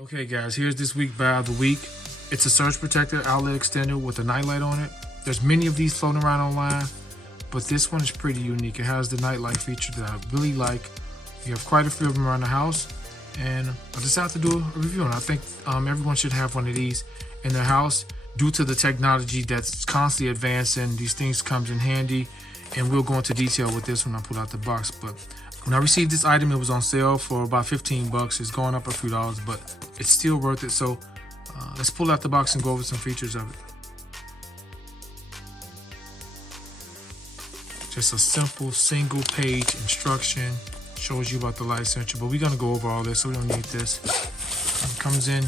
Okay guys, here's this week buy of the week. It's a surge protector outlet extender with a nightlight on it. There's many of these floating around online, but this one is pretty unique. It has the nightlight feature that I really like. We have quite a few of them around the house, and I decided to do a review on it. I think everyone should have one of these in their house. Due to the technology that's constantly advancing, these things comes in handy, and we'll go into detail with this when I pull out the box. But when I received this item, it was on sale for about 15 bucks. It's going up a few dollars, but it's still worth it. So let's pull out the box and go over some features of it. Just a simple single page instruction, shows you about the light sensor, but we're gonna go over all this, so we don't need this. It comes in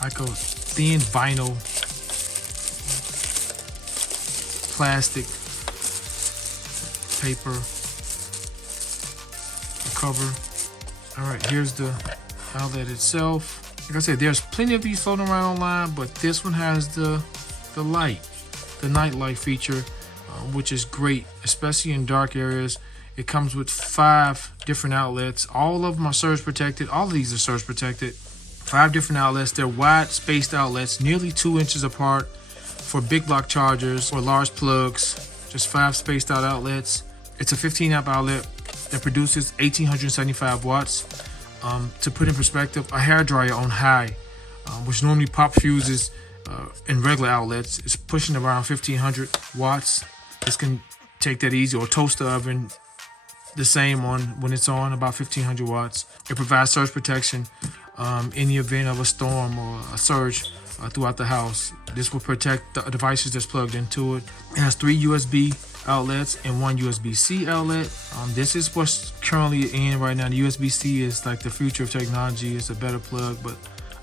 like a thin vinyl plastic paper cover. All right, here's the outlet itself. Like I said, there's plenty of these floating around online, but this one has the light, the night light feature, which is great, especially in dark areas. It comes with 5 different outlets. All of them are surge protected. All of these are surge protected. 5 different outlets. They're wide spaced outlets, nearly 2 inches apart, for big block chargers or large plugs. Just 5 spaced out outlets. It's a 15 amp outlet that produces 1875 watts. To put in perspective, a hairdryer on high, which normally pop fuses in regular outlets, is pushing around 1500 watts. This can take that easy, or a toaster oven, the same on when it's on, about 1500 watts. It provides surge protection in the event of a storm or a surge throughout the house. This will protect the devices that's plugged into it. It has 3 USB outlets and 1 USB-C outlet. This is what's currently in right now. The USB-C is like the future of technology. It's a better plug, but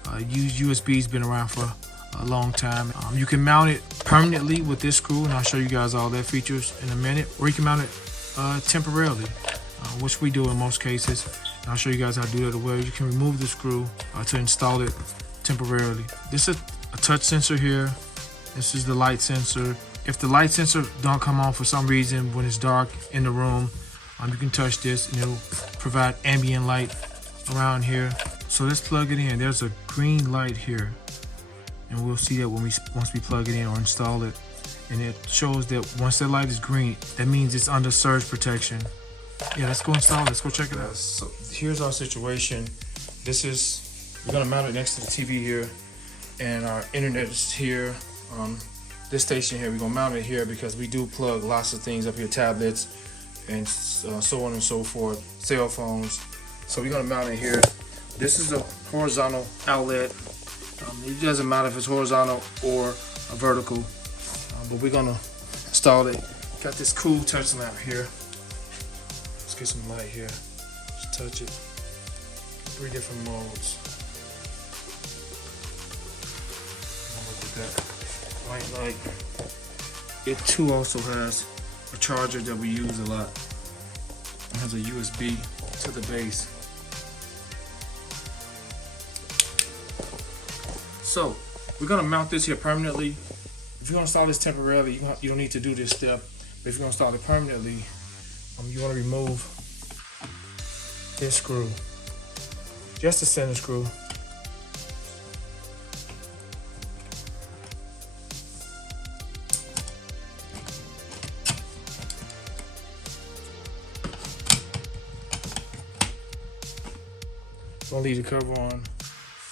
USB's been around for a long time. You can mount it permanently with this screw, and I'll show you guys all their features in a minute, or you can mount it temporarily, which we do in most cases. And I'll show you guys how to do that. Where you can remove the screw to install it temporarily. This is a touch sensor here. This is the light sensor. If the light sensor don't come on for some reason when it's dark in the room, you can touch this and it'll provide ambient light around here. So let's plug it in. There's a green light here, and we'll see that when once we plug it in or install it. And it shows that once that light is green, that means it's under surge protection. Yeah, let's go install it. Let's go check it out. So here's our situation. We're gonna mount it next to the TV here, and our internet is here. This station here, we're gonna mount it here because we do plug lots of things up here, tablets and so on and so forth, cell phones. So we're gonna mount it here. This is a horizontal outlet. It doesn't matter if it's horizontal or a vertical, but we're gonna install it. Got this cool touch lamp here. Let's get some light here. Just touch it. 3 different modes. Look at that. White light. It too also has a charger that we use a lot. It has a USB to the base. So we're gonna mount this here permanently. If you're gonna install this temporarily, you don't need to do this step. But if you're gonna install it permanently, you wanna remove this screw, just the center screw. Don't leave the cover on.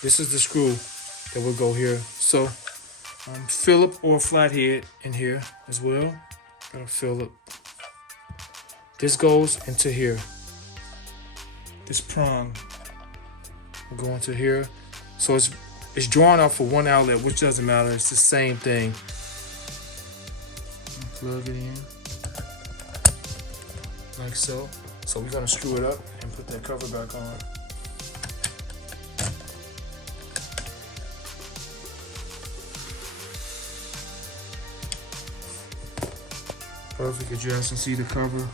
This is the screw that will go here. So Phillip or flathead in here as well. Got a Phillip. This goes into here. This prong will go into here. So it's drawn out for 1 outlet, which doesn't matter. It's the same thing. Plug it in like so. So we're gonna screw it up and put that cover back on. Perfect. As you guys can see, the cover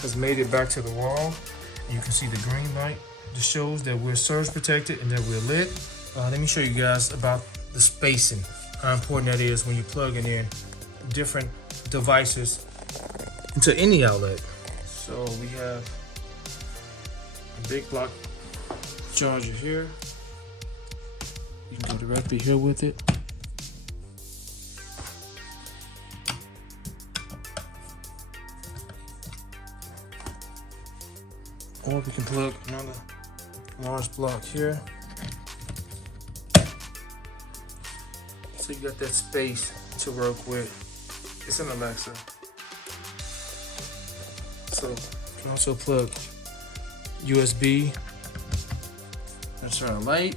has made it back to the wall. And you can see the green light. This shows that we're surge protected and that we're lit. Let me show you guys about the spacing, how important that is when you're plugging in different devices into any outlet. So we have a big block charger here. You can go directly here with it. Or we can plug another large block here. So you got that space to work with. It's an Alexa. So you can also plug USB. Let's turn a light.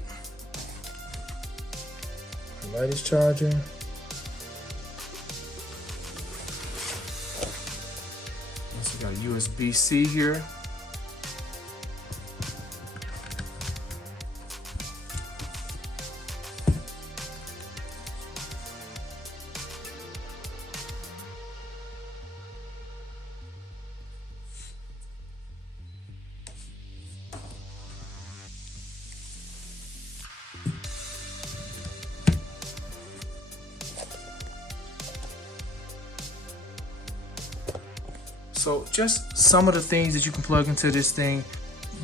The light is charging. Also got USB-C here. So just some of the things that you can plug into this thing.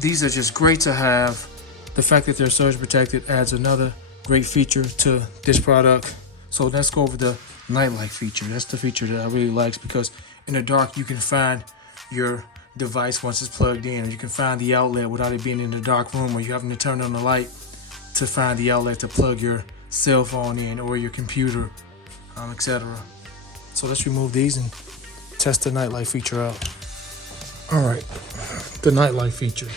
These are just great to have. The fact that they're surge protected adds another great feature to this product. So let's go over the nightlight feature. That's the feature that I really like, because in the dark you can find your device once it's plugged in, or you can find the outlet without it being in the dark room, or you having to turn on the light to find the outlet to plug your cell phone in or your computer, etc. So let's remove these and test the nightlight feature out. All right, the nightlight feature.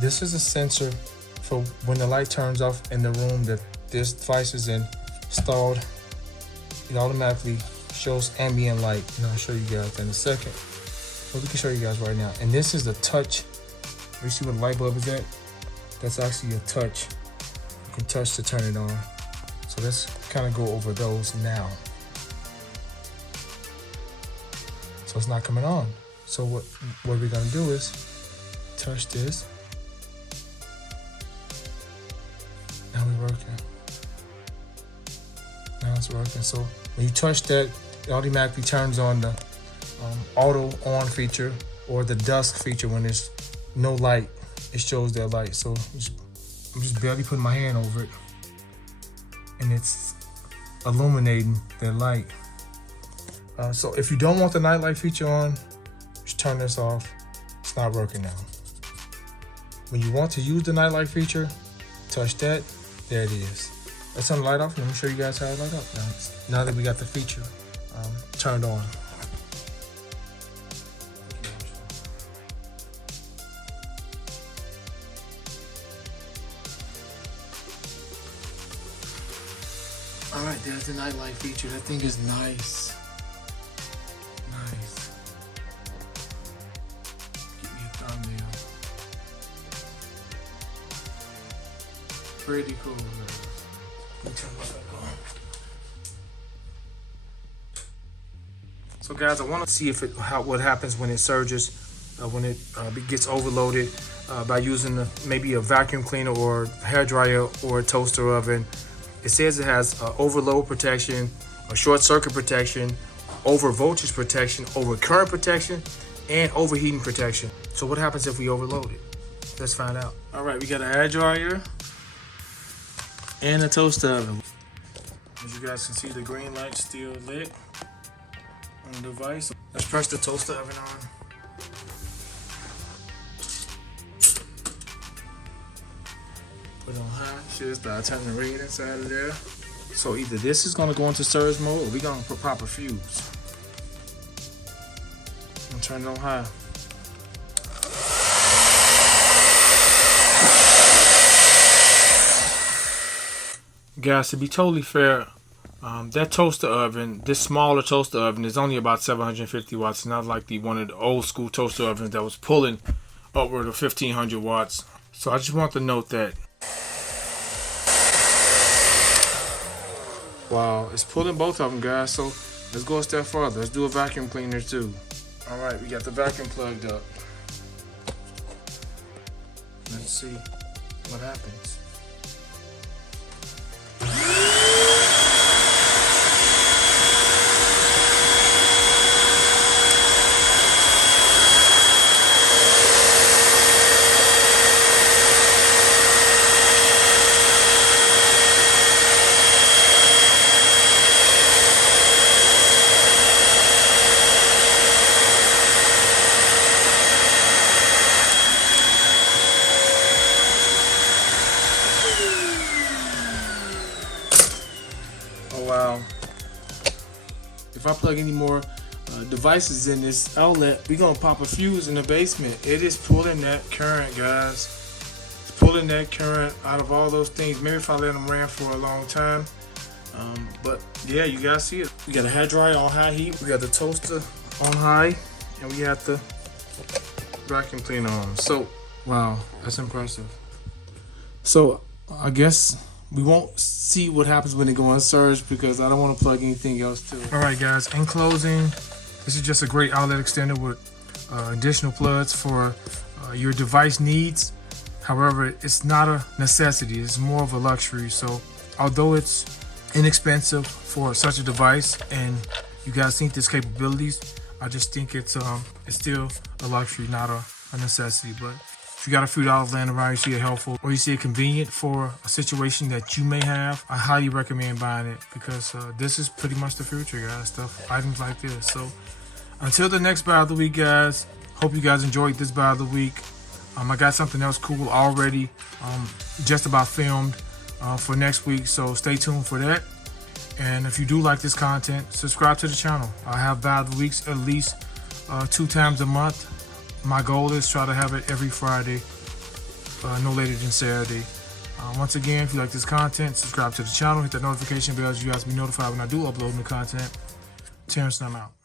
This is a sensor for when the light turns off in the room that this device is installed. It automatically shows ambient light, and I'll show you guys in a second. But we can show you guys right now. And this is the touch. You see where the light bulb is at? That's actually a touch. You can touch to turn it on. So let's kind of go over those now. So it's not coming on. So what we're gonna do is touch this. Now we're working. Now it's working. So when you touch that, it automatically turns on the auto on feature, or the dusk feature. When there's no light, it shows that light. So I'm just barely putting my hand over it, and it's illuminating that light. So if you don't want the nightlight feature on, just turn this off. It's not working now. When you want to use the nightlight feature, touch that. There it is. Let's turn the light off. Let me show you guys how it light up now that we got the feature turned on. All right, there's the nightlight feature. That thing is nice. Nice. Give me a thumbnail. Pretty cool, man. Let me turn this back on. So guys, I want to see if what happens when it surges, when it gets overloaded by using maybe a vacuum cleaner or hair dryer or a toaster oven. It says it has overload protection, a short circuit protection, over voltage protection, over current protection, and overheating protection. So what happens if we overload it? Let's find out. All right, we got a hair dryer and a toaster oven. As you guys can see, the green light still lit on the device. Let's press the toaster oven on. Put it on high. Should start turning red inside of there. So either this is gonna go into surge mode, or we're gonna pop a fuse. And turn it on high. Guys, to be totally fair, that toaster oven, this smaller toaster oven, is only about 750 watts. Not like one of the old school toaster ovens that was pulling upward of 1500 watts. So I just want to note that. Wow, it's pulling both of them, guys. So let's go a step further. Let's do a vacuum cleaner too. All right, we got the vacuum plugged up. Let's see what happens. plug any more devices in this outlet, we're gonna pop a fuse in the basement. It is pulling that current, guys. It's pulling that current out of all those things. Maybe if I let them run for a long time. But yeah, you guys see it. We got a hair dryer on high heat. We got the toaster on high, and we got the vacuum cleaner on. So wow, that's impressive. So I guess we won't see what happens when they go on surge because I don't want to plug anything else to it. All right, guys. In closing, this is just a great outlet extender with additional plugs for your device needs. However, it's not a necessity. It's more of a luxury. So although it's inexpensive for such a device and you guys think there's capabilities, I just think it's still a luxury, not a necessity. But if you got a few dollars laying around, you see it helpful or you see it convenient for a situation that you may have, I highly recommend buying it because this is pretty much the future, guys. Stuff, items like this. So until the next buy of the week, guys, hope you guys enjoyed this buy of the week. I got something else cool already just about filmed for next week, so stay tuned for that. And if you do like this content, subscribe to the channel. I have buy of the weeks at least 2 times a month. My goal is try to have it every Friday, no later than Saturday. Once again, if you like this content, subscribe to the channel, hit that notification bell so you guys be notified when I do upload new content. Terence, and I'm out.